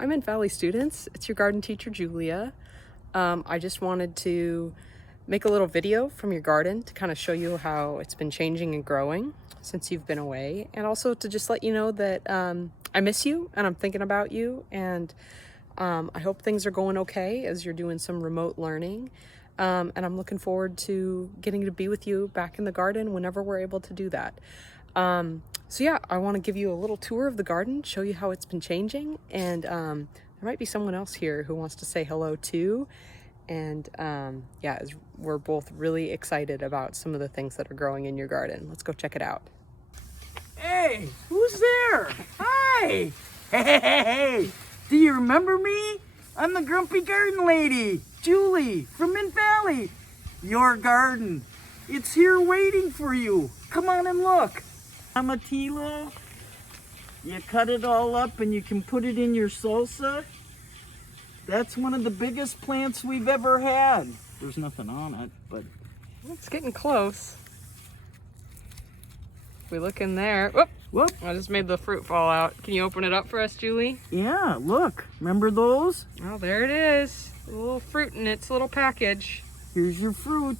I'm in Valley Students. It's your garden teacher, Julia. I just wanted to make a little video from your garden to kind of show you how it's been changing and growing since you've been away, and also to just let you know that I miss you and I'm thinking about you, and I hope things are going okay as you're doing some remote learning, and I'm looking forward to getting to be with you back in the garden whenever we're able to do that. So yeah, I want to give you a little tour of the garden, show you how it's been changing, and there might be someone else here who wants to say hello too. And yeah, we're both really excited about some of the things that are growing in your garden. Let's go check it out. Hey, who's there? Hi! Hey, do you remember me? I'm the grumpy garden lady, Julie, from Mint Valley. Your garden. It's here waiting for you. Come on and look. Amatila, you cut it all up and you can put it in your salsa. That's one of the biggest plants we've ever had. There's nothing on it, but... It's getting close. If we look in there, whoop, Whoop. I just made the fruit fall out. Can you open it up for us, Julie? Yeah, look. Remember those? Oh, there it is. A little fruit in its little package. Here's your fruit.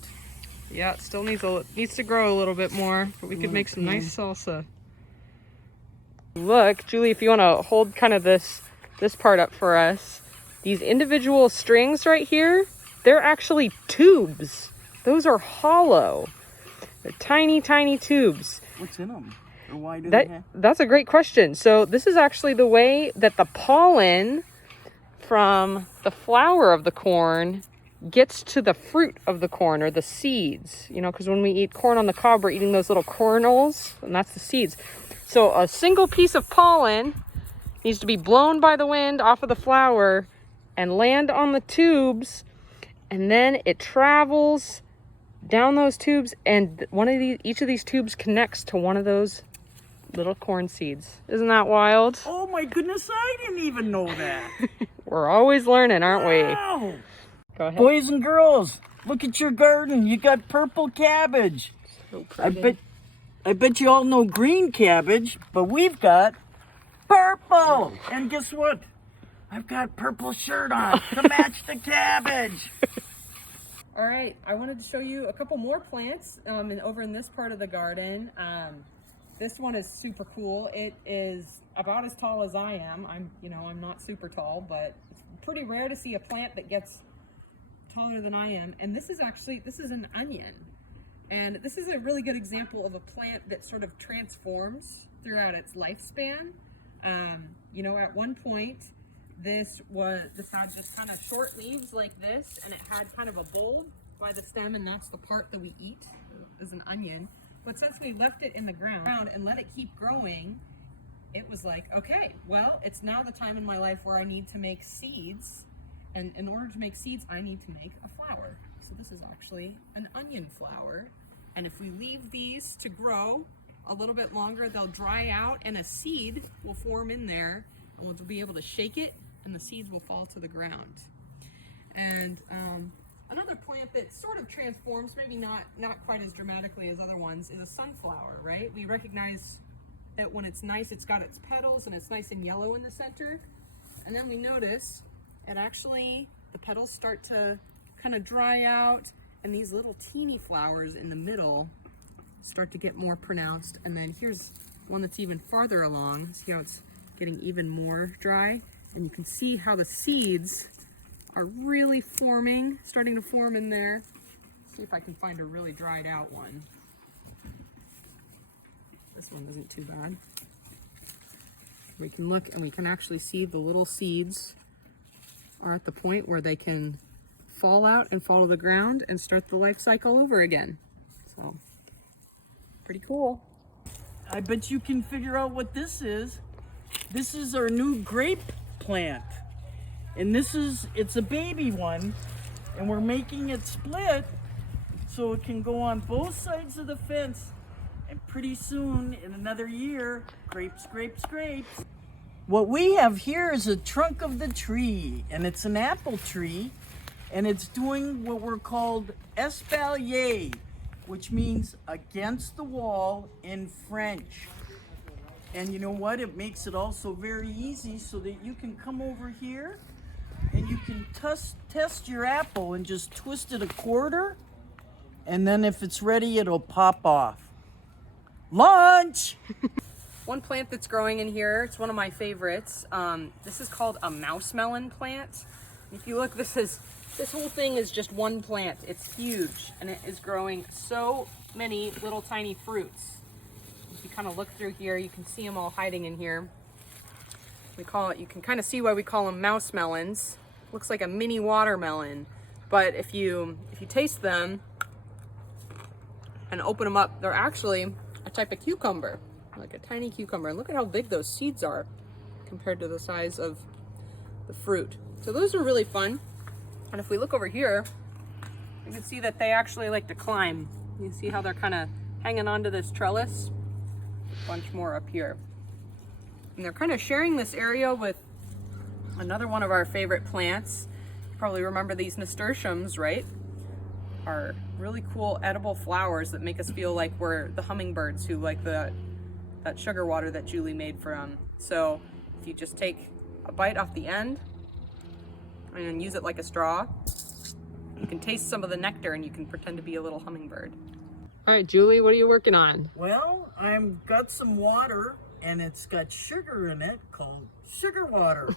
Yeah, it still needs to grow a little bit more, but we could make some nice salsa. Look, Julie, if you want to hold kind of this part up for us, these individual strings right here, they're actually tubes. Those are hollow. They're tiny, tiny tubes. What's in them? Or why do they have? That's a great question. So this is actually the way that the pollen from the flower of the corn gets to the fruit of the corn, or the seeds, you know, because when we eat corn on the cob, we're eating those little kernels, and that's the seeds. So a single piece of pollen needs to be blown by the wind off of the flower and land on the tubes, and then it travels down those tubes, and each of these tubes connects to one of those little corn seeds. Isn't that wild? Oh my goodness, I didn't even know that. We're always learning, aren't we? Wow. Go ahead. Boys and girls, look at your garden. You got purple cabbage. So pretty. I bet you all know green cabbage, but we've got purple. And guess what? I've got purple shirt on to match the cabbage. All right, I wanted to show you a couple more plants over in this part of the garden. This one is super cool. It is about as tall as I am. I'm not super tall, but it's pretty rare to see a plant that gets taller than I am. And this is an onion. And this is a really good example of a plant that sort of transforms throughout its lifespan. At one point, this had just kind of short leaves like this, and it had kind of a bulb by the stem, and that's the part that we eat as an onion. But since we left it in the ground and let it keep growing, it was like, okay, well, it's now the time in my life where I need to make seeds. And in order to make seeds, I need to make a flower. So this is actually an onion flower. And if we leave these to grow a little bit longer, they'll dry out and a seed will form in there, and we'll be able to shake it and the seeds will fall to the ground. And another plant that sort of transforms, maybe not quite as dramatically as other ones, is a sunflower, right? We recognize that when it's nice, it's got its petals and it's nice and yellow in the center. And then we notice the petals start to kind of dry out, and these little teeny flowers in the middle start to get more pronounced. And then here's one that's even farther along. See how it's getting even more dry? And you can see how the seeds are really starting to form in there. Let's see if I can find a really dried out one. This one isn't too bad. We can look and we can actually see the little seeds are at the point where they can fall out and fall to the ground and start the life cycle over again. So, pretty cool. I bet you can figure out what this is. This is our new grape plant. And it's a baby one, and we're making it split so it can go on both sides of the fence. And pretty soon, in another year, grapes, grapes, grapes. What we have here is a trunk of the tree, and it's an apple tree, and it's doing what we're called espalier, which means against the wall in French. And you know what? It makes it also very easy so that you can come over here and you can test your apple and just twist it a quarter. And then if it's ready, it'll pop off. Lunch! One plant that's growing in here, it's one of my favorites. This is called a mouse melon plant. If you look, this whole thing is just one plant. It's huge, and it is growing so many little tiny fruits. If you kind of look through here, you can see them all hiding in here. You can kind of see why we call them mouse melons. Looks like a mini watermelon, but if you taste them and open them up, they're actually a type of cucumber, like a tiny cucumber. And look at how big those seeds are compared to the size of the fruit. So those are really fun. And if we look over here, you can see that they actually like to climb. You see how they're kind of hanging onto this trellis? A bunch more up here. And they're kind of sharing this area with another one of our favorite plants. You probably remember these nasturtiums, right? Are really cool edible flowers that make us feel like we're the hummingbirds who like that sugar water that Julie made for them. So if you just take a bite off the end and use it like a straw, you can taste some of the nectar and you can pretend to be a little hummingbird. All right, Julie, what are you working on? Well, I've got some water and it's got sugar in it called sugar water.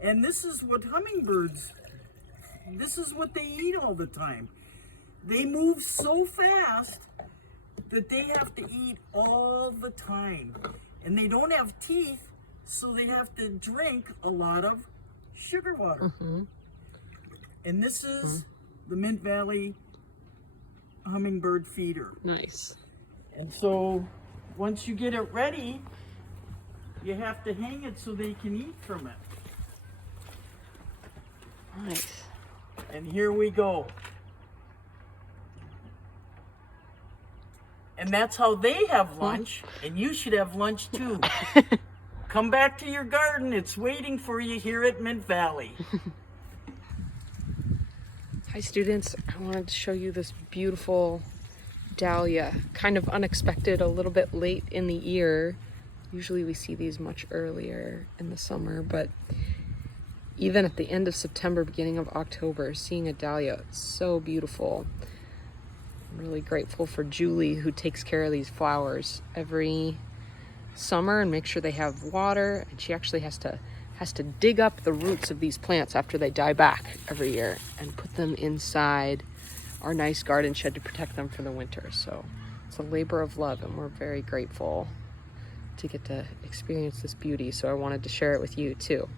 And this is what hummingbirds, this is what they eat all the time. They move so fast that they have to eat all the time. And they don't have teeth, so they have to drink a lot of sugar water. Mm-hmm. And this is the Mint Valley Hummingbird Feeder. Nice. And so once you get it ready, you have to hang it so they can eat from it. Nice. And here we go. And that's how they have lunch, and you should have lunch too. Come back to your garden. It's waiting for you here at Mint Valley. Hi students, I wanted to show you this beautiful dahlia. Kind of unexpected, a little bit late in the year. Usually we see these much earlier in the summer, but even at the end of September, beginning of October, seeing a dahlia, it's so beautiful. I'm really grateful for Julie, who takes care of these flowers every summer and makes sure they have water, and she actually has to dig up the roots of these plants after they die back every year and put them inside our nice garden shed to protect them for the winter. So it's a labor of love, and we're very grateful to get to experience this beauty. So I wanted to share it with you too.